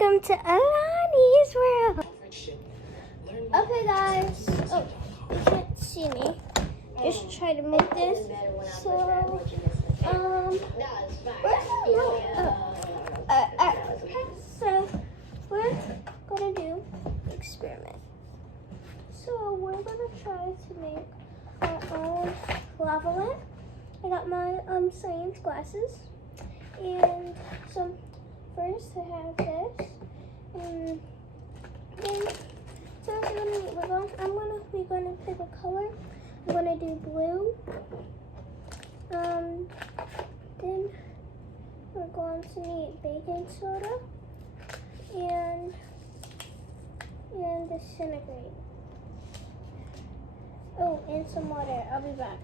welcome to Alani's world. Okay, guys. Oh, you can't see me. Just try to make this. So, so we're gonna do experiment. So we're gonna try to make our own lava lamp. I got my science glasses, and so first I have this, and then so we're gonna pick a color. I'm gonna do blue. Then we're going to need baking soda and disintegrate. Oh, and some water. I'll be back.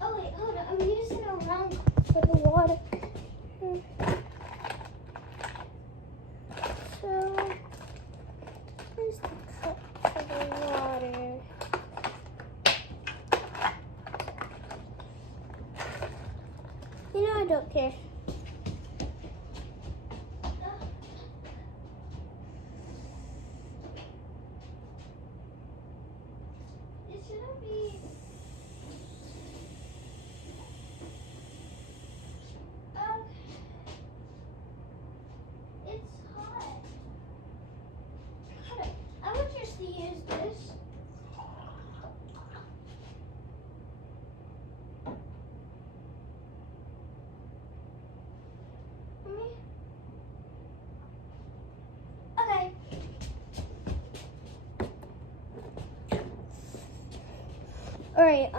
Oh wait, hold on. I'm using a round for the water. So here's the cup for the water. You know I don't care. It shouldn't be. It's hot. I want just to use this. Okay. All right.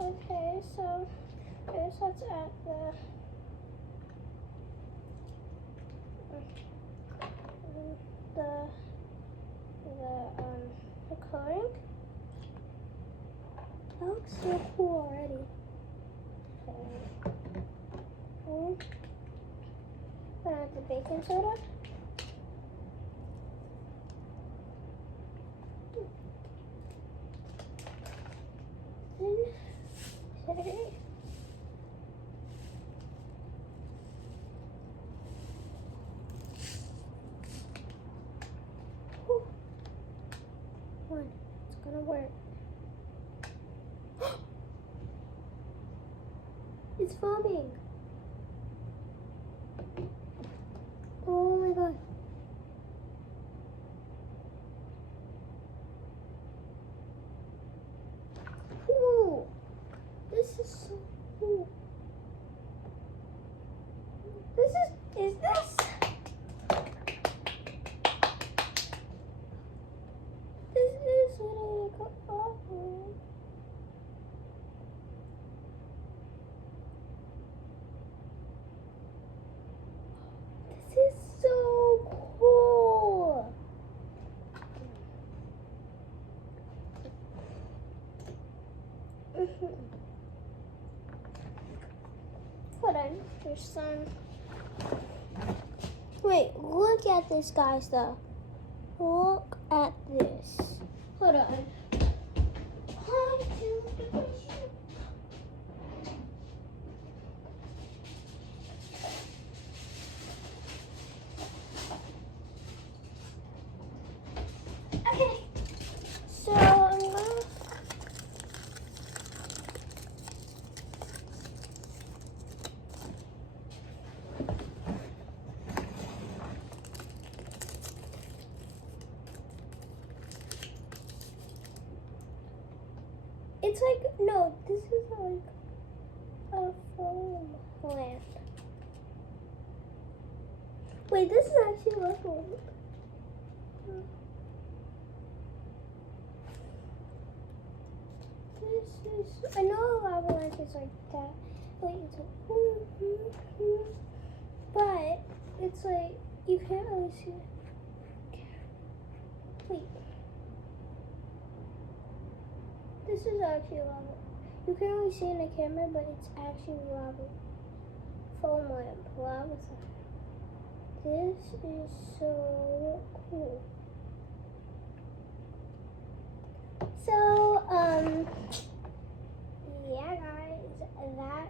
Okay, so first let's add the coloring. That looks so cool already. Okay. Add the baking soda. Then set it. One, it's gonna work. It's foaming. Oh my god. Ooh, this is so cool. Is this? This is what I got awful. This is so cool. Hold on, there's some. Wait, look at this, guys, though. Look at this. Hold on. 1, 2, 3. Okay. So I'm gonna. It's like, no, this is like a foam lamp. Wait, this is actually a foam. This is, I know a lava lamp is like that. Like, it's like, but it's like, you can't really see it. Wait. This is actually lava. You can only see in the camera, but it's actually lava. Foam lamp, lava slide. This is so cool. So, Yeah, guys, that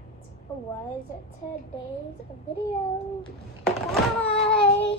was today's video. Bye.